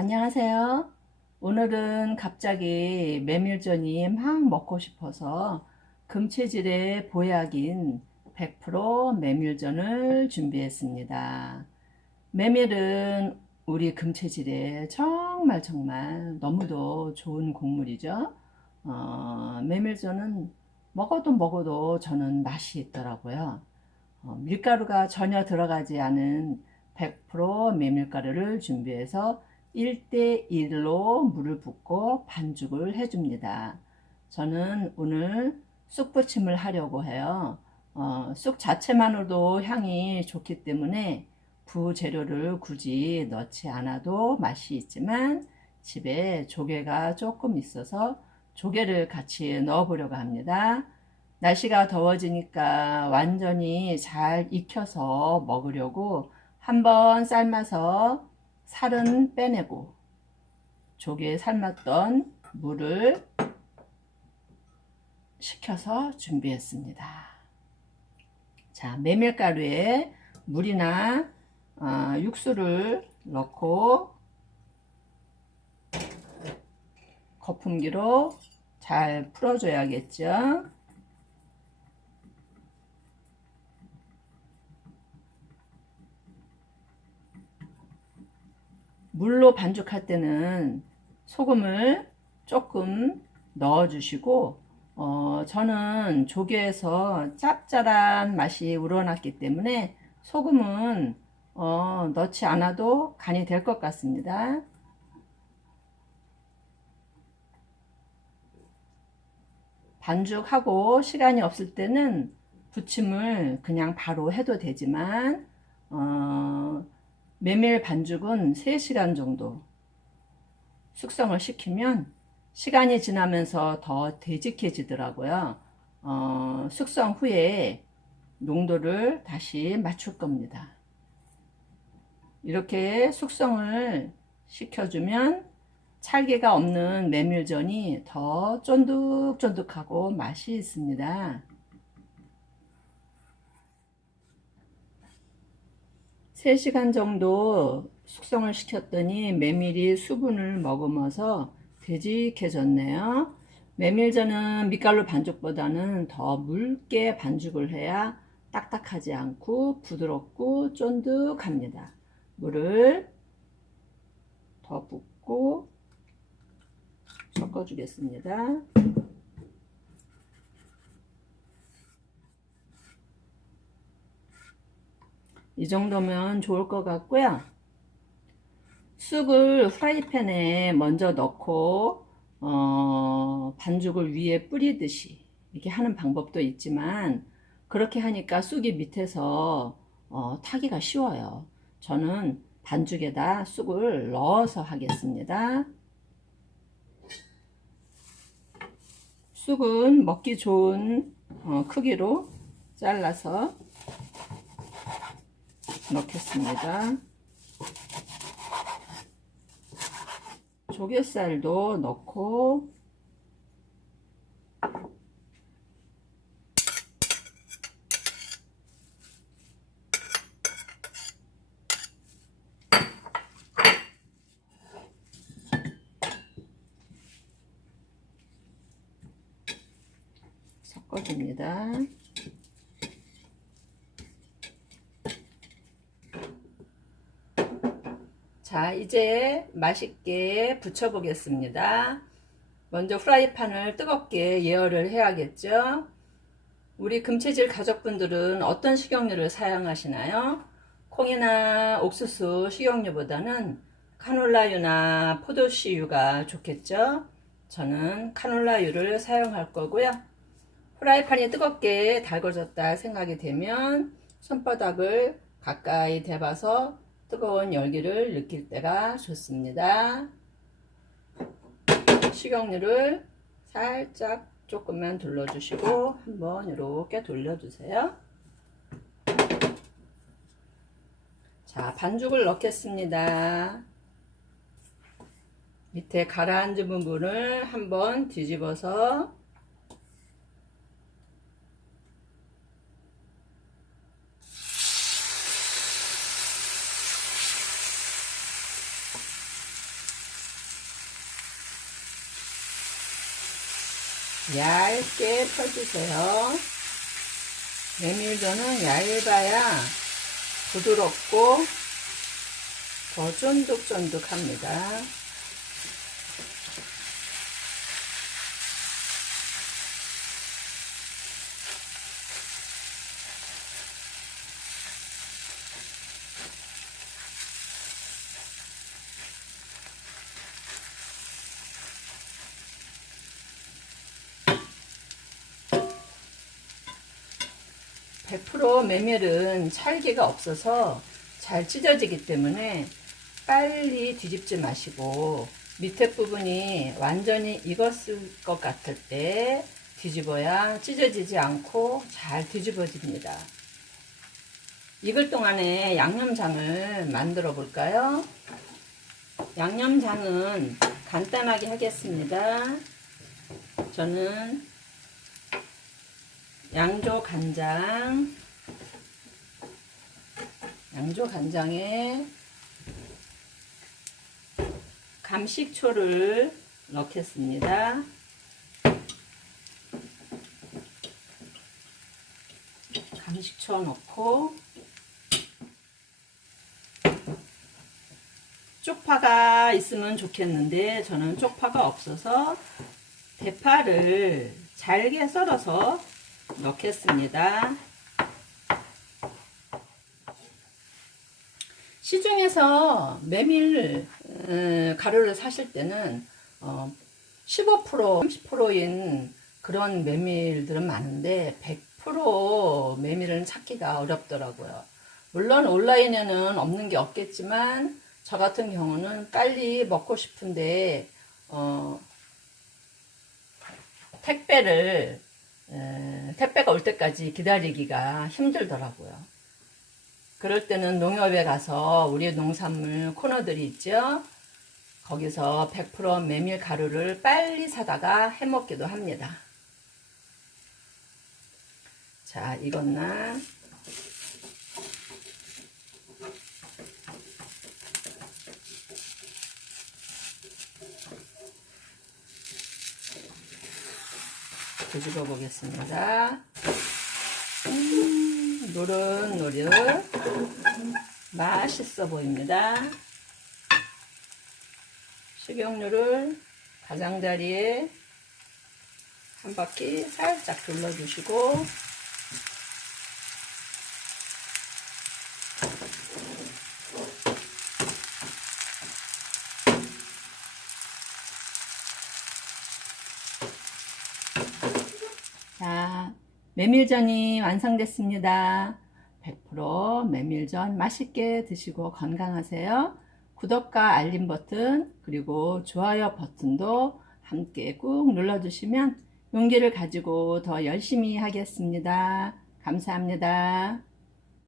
안녕하세요. 오늘은 갑자기 메밀전이 막 먹고 싶어서 금체질의 보약인 100% 메밀전을 준비했습니다. 메밀은 우리 금체질에 정말 정말 너무도 좋은 곡물이죠. 어, 메밀전은 먹어도 먹어도 저는 맛이 있더라고요. 어, 밀가루가 전혀 들어가지 않은 100% 메밀가루를 준비해서 1대1로 물을 붓고 반죽을 해줍니다. 저는 오늘 쑥부침을 하려고 해요. 어, 쑥 자체만으로도 향이 좋기 때문에 부재료를 굳이 넣지 않아도 맛이 있지만 집에 조개가 조금 있어서 조개를 같이 넣어 보려고 합니다. 날씨가 더워지니까 완전히 잘 익혀서 먹으려고 한번 삶아서 살은 빼내고 조개 삶았던 물을 식혀서 준비했습니다. 자, 메밀가루에 물이나 어, 육수를 넣고 거품기로 잘 풀어줘야겠죠. 물로 반죽할 때는 소금을 조금 넣어주시고 어, 저는 조개에서 짭짤한 맛이 우러났기 때문에 소금은 어, 넣지 않아도 간이 될 것 같습니다. 반죽하고 시간이 없을 때는 부침을 그냥 바로 해도 되지만 어, 메밀 반죽은 3시간 정도 숙성을 시키면 시간이 지나면서 더 되직해지더라고요. 어, 숙성 후에 농도를 다시 맞출 겁니다. 이렇게 숙성을 시켜주면 찰기가 없는 메밀전이 더 쫀득쫀득하고 맛이 있습니다. 3시간 정도 숙성을 시켰더니 메밀이 수분을 머금어서 되직해졌네요. 메밀전은 밀가루 반죽보다는 더 묽게 반죽을 해야 딱딱하지 않고 부드럽고 쫀득합니다. 물을 더 붓고 섞어주겠습니다. 이 정도면 좋을 것 같고요. 쑥을 프라이팬에 먼저 넣고 어, 반죽을 위에 뿌리듯이 이렇게 하는 방법도 있지만 그렇게 하니까 쑥이 밑에서 어, 타기가 쉬워요. 저는 반죽에다 쑥을 넣어서 하겠습니다. 쑥은 먹기 좋은 어, 크기로 잘라서 넣겠습니다. 조갯살도 넣고 섞어줍니다. 자, 이제 맛있게 부쳐 보겠습니다. 먼저 후라이팬을 뜨겁게 예열을 해야겠죠? 우리 금체질 가족분들은 어떤 식용유를 사용하시나요? 콩이나 옥수수 식용유보다는 카놀라유나 포도씨유가 좋겠죠? 저는 카놀라유를 사용할 거고요. 후라이팬이 뜨겁게 달궈졌다 생각이 되면 손바닥을 가까이 대봐서 뜨거운 열기를 느낄 때가 좋습니다. 식용유를 살짝 조금만 둘러주시고 한번 이렇게 돌려주세요. 자, 반죽을 넣겠습니다. 밑에 가라앉은 부분을 한번 뒤집어서 얇게 펴주세요. 메밀전은 얇아야 부드럽고 더 쫀득쫀득합니다. (100% 메밀은 찰기가 없어서 잘 찢어지기 때문에 빨리 뒤집지 마시고 밑에 부분이 완전히 익었을 것 같을 때 뒤집어야 찢어지지 않고 잘 뒤집어집니다. 익을 동안에 양념장을 만들어 볼까요? 양념장은 간단하게 하겠습니다. 저는 양조 간장, 양조 간장에 감식초를 넣겠습니다. 감식초 넣고 쪽파가 있으면 좋겠는데 저는 쪽파가 없어서 대파를 잘게 썰어서 넣겠습니다. 시중에서 메밀 어, 가루를 사실 때는 어, 15% 30%인 그런 메밀들은 많은데 100% 메밀은 찾기가 어렵더라고요. 물론 온라인에는 없는 게 없겠지만 저 같은 경우는 빨리 먹고 싶은데 어, 택배를 에, 택배가 올 때까지 기다리기가 힘들더라고요. 그럴 때는 농협에 가서 우리 농산물 코너들이 있죠. 거기서 100% 메밀 가루를 빨리 사다가 해 먹기도 합니다. 자, 익었나? 뒤집어 보겠습니다. 음, 노릇노릇 맛있어 보입니다. 식용유를 가장자리에 한 바퀴 살짝 둘러주시고 자, 메밀전이 완성됐습니다. 100% 메밀전 맛있게 드시고 건강하세요. 구독과 알림 버튼 그리고 좋아요 버튼도 함께 꾹 눌러주시면 용기를 가지고 더 열심히 하겠습니다. 감사합니다.